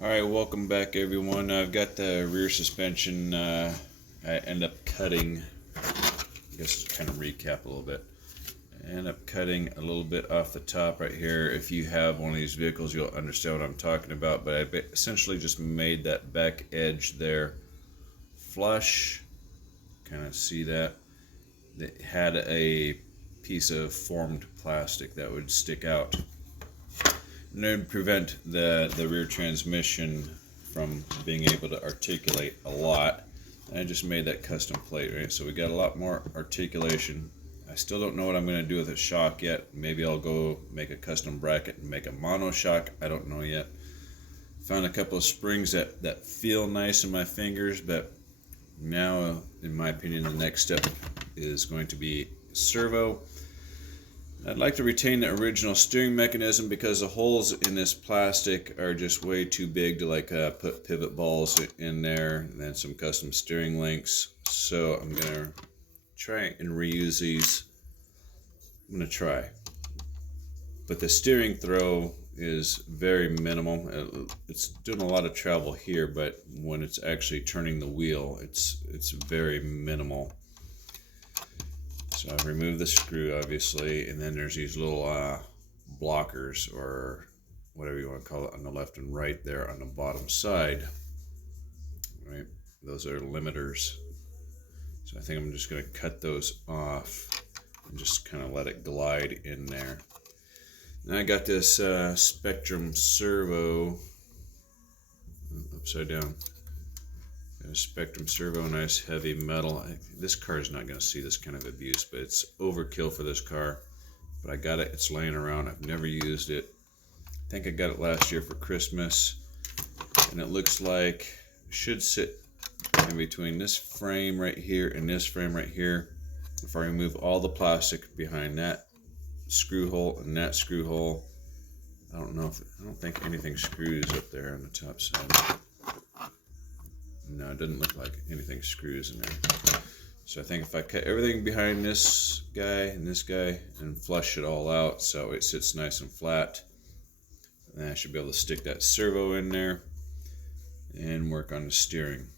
Alright, welcome back everyone. I've got the rear suspension, I end up cutting, I guess kind of recap a little bit. I end up cutting a little bit off the top right here. If you have one of these vehicles, you'll understand what I'm talking about, but I essentially just made that back edge there flush. Kind of see that. It had a piece of formed plastic that would stick out. And it would prevent the rear transmission from being able to articulate a lot. And I just made that custom plate, right? So we got a lot more articulation. I still don't know what I'm going to do with the shock yet. Maybe I'll go make a custom bracket and make a mono shock. I don't know yet. Found a couple of springs that feel nice in my fingers, but now, in my opinion, the next step is going to be servo. I'd like to retain the original steering mechanism because the holes in this plastic are just way too big to put pivot balls in there and then some custom steering links. So I'm going to try and reuse these. I'm going to try. But the steering throw is very minimal. It's doing a lot of travel here, but when it's actually turning the wheel, it's very minimal. So I've removed the screw, obviously, and then there's these little blockers, or whatever you want to call it, on the left and right there on the bottom side. Right, those are limiters. So I think I'm just going to cut those off and just kind of let it glide in there. And I got this Spectrum servo upside down. Got a Spectrum servo, nice heavy metal. This car is not going to see this kind of abuse, but it's overkill for this car. But I got it. It's laying around. I've never used it. I think I got it last year for Christmas, and it looks like it should sit in between this frame right here and this frame right here. If I remove all the plastic behind that screw hole and that screw hole, I don't think anything screws up there on the top side. No, it doesn't look like anything screws in there. So I think if I cut everything behind this guy and flush it all out so it sits nice and flat, then I should be able to stick that servo in there and work on the steering.